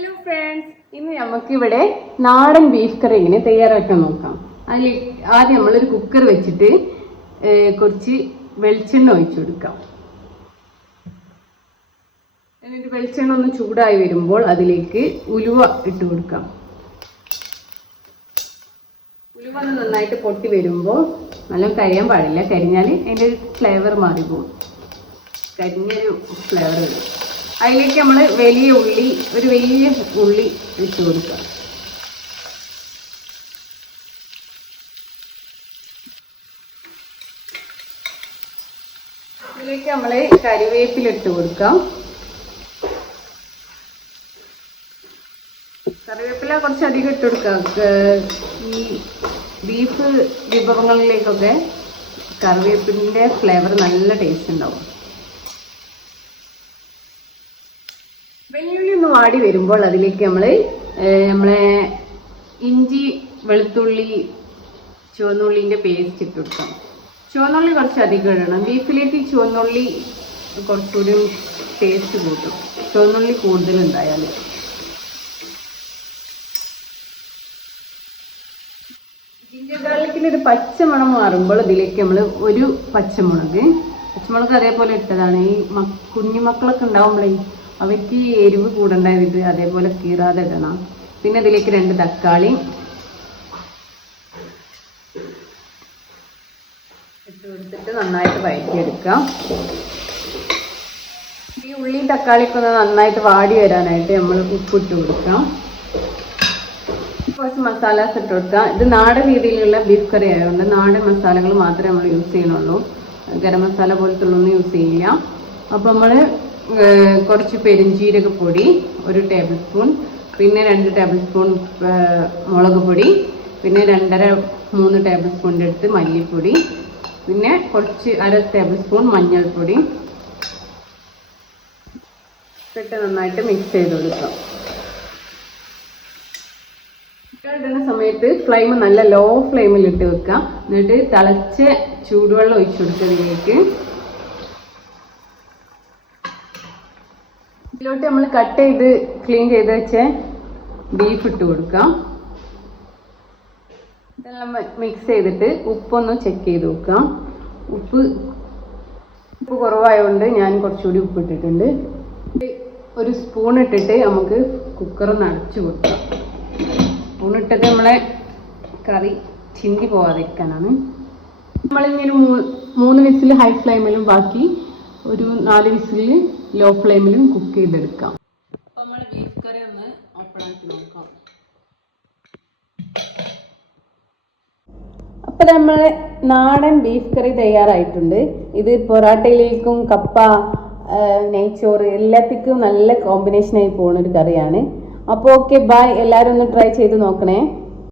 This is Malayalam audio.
ഹലോ ഫ്രണ്ട്സ്, ഇന്ന് നമുക്കിവിടെ നാടൻ ബീഫ് കറി എങ്ങനെ തയ്യാറാക്കാൻ നോക്കാം. അതിൽ ആദ്യം നമ്മളൊരു കുക്കർ വെച്ചിട്ട് കുറച്ച് വെളിച്ചെണ്ണ ഒഴിച്ചു കൊടുക്കാം. എന്നിട്ട് വെളിച്ചെണ്ണ ഒന്ന് ചൂടായി വരുമ്പോൾ അതിലേക്ക് ഉലുവ ഇട്ട് കൊടുക്കാം. ഉലുവ നന്നായിട്ട് പൊട്ടി വരുമ്പോൾ നല്ല കരിയാൻ പാടില്ല, കരിഞ്ഞാൽ അതിൻ്റെ ഒരു ഫ്ലേവർ മാറിപ്പോകും. കരിഞ്ഞൊരു ഫ്ലേവർ വരും. അതിലേക്ക് നമ്മൾ വലിയ ഉള്ളി ഇട്ട് കൊടുക്കാം. ഇതിലേക്ക് നമ്മൾ കറിവേപ്പില ഇട്ട് കൊടുക്കാം. കറിവേപ്പില കുറച്ചധികം ഇട്ട് കൊടുക്കാം. ഈ ബീഫ് വിഭവങ്ങളിലേക്കൊക്കെ കറിവേപ്പിലിൻ്റെ ഫ്ലേവർ നല്ല ടേസ്റ്റ് ഉണ്ടാവും. വെള്ളുള്ളി ഒന്ന് വാടി വരുമ്പോൾ അതിലേക്ക് നമ്മളെ ഇഞ്ചി, വെളുത്തുള്ളി, ചുവന്നുള്ളിൻ്റെ പേസ്റ്റ് ഇട്ട് കൊടുക്കാം. ചുവന്നുള്ളി കുറച്ച് അധികം ഇടണം. ബീഫിലേക്ക് ചുവന്നുള്ളി കുറച്ചുകൂടി ടേസ്റ്റ് കൂട്ടും, ചുവന്നുള്ളി കൂടുതലുണ്ടായാൽ. ജിഞ്ചർ ഗാർലിക്കിൻ്റെ ഒരു പച്ചമണം മാറുമ്പോൾ ഇതിലേക്ക് നമ്മൾ ഒരു പച്ചമുളക് അതേപോലെ ഇട്ടതാണ്. ഈ കുഞ്ഞുമക്കളൊക്കെ ഉണ്ടാവുമ്പോഴേ അവയ്ക്ക് എരിവ് കൂടണ്ടായത് അതേപോലെ കീറാതെ ഇടണം. പിന്നെ ഇതിലേക്ക് 2 തക്കാളി ഇട്ട് കൊടുത്തിട്ട് നന്നായിട്ട് വഴറ്റിയെടുക്കാം. ഈ ഉള്ളിയും തക്കാളിയൊക്കെ ഒന്ന് നന്നായിട്ട് വാടി വരാനായിട്ട് നമ്മൾ ഉപ്പിട്ട് കൊടുക്കാം. കുറച്ച് മസാലാസ് ഇട്ട് കൊടുക്കാം. ഇത് നാടൻ രീതിയിലുള്ള ബീഫ് കറി ആയതുകൊണ്ട് നാടൻ മസാലകൾ മാത്രമേ നമ്മൾ യൂസ് ചെയ്യണുള്ളൂ. ഗരം മസാല പോലത്തെ ഒന്നും യൂസ് ചെയ്യില്ല. അപ്പോൾ നമ്മൾ കുറച്ച് പെരുംജീരകപ്പൊടി 1 ടേബിൾ സ്പൂൺ, പിന്നെ 2 ടേബിൾ സ്പൂൺ മുളക് പൊടി, പിന്നെ 2.5-3 ടേബിൾ സ്പൂണിൻ്റെ അടുത്ത് മല്ലിപ്പൊടി, പിന്നെ കുറച്ച് 1/2 ടേബിൾ സ്പൂൺ മഞ്ഞൾപ്പൊടി ഇട്ട് നന്നായിട്ട് മിക്സ് ചെയ്ത് കൊടുക്കാം. ഇടുന്ന സമയത്ത് ഫ്ലെയിം നല്ല ലോ ഫ്ലെയിമിൽ ഇട്ട് വെക്കാം. എന്നിട്ട് തിളച്ച ചൂടുവെള്ളം ഒഴിച്ചു കൊടുക്കുന്നതിലേക്ക് ഇതിലോട്ട് നമ്മൾ കട്ട് ചെയ്ത് ക്ലീൻ ചെയ്ത് വെച്ച ബീഫ് ഇട്ട് കൊടുക്കാം. ഇതെല്ലാം മിക്സ് ചെയ്തിട്ട് ഉപ്പൊന്ന് ചെക്ക് ചെയ്ത് വെക്കാം. ഉപ്പ് കുറവായതുകൊണ്ട് ഞാൻ കുറച്ചുകൂടി ഉപ്പ് ഇട്ടിട്ടുണ്ട്. ഒരു സ്പൂൺ ഇട്ടിട്ട് നമുക്ക് കുക്കറൊന്ന് അടച്ചു കൊടുക്കാം. സ്പൂണിട്ടിട്ട് നമ്മളെ കറി ചിന്തി പോവാതിരിക്കാനാണ്. നമ്മളിങ്ങനെ 3 വിസിൽ ഹൈ ഫ്ലെയിമിലും ബാക്കി ഒരു 4 വിസിൽ ലോ ഫ്ലെയിമിലും കുക്ക് ചെയ്തെടുക്കാം. അപ്പോൾ നമ്മൾ ബീഫ് കറി ഒന്ന് ഓപ്പൺ ആക്കി നോക്കാം. അപ്പോൾ നമ്മൾ നാടൻ ബീഫ് കറി തയ്യാറായിട്ടുണ്ട്. ഇത് പൊറാട്ടയിലേക്കും കപ്പ, നെയ്ച്ചോറ് എല്ലാത്തിനും നല്ല കോമ്പിനേഷനായി പോകുന്ന ഒരു കറിയാണ്. അപ്പോൾ ഓക്കെ, ബൈ. എല്ലാവരും ഒന്ന് ട്രൈ ചെയ്ത് നോക്കണേ.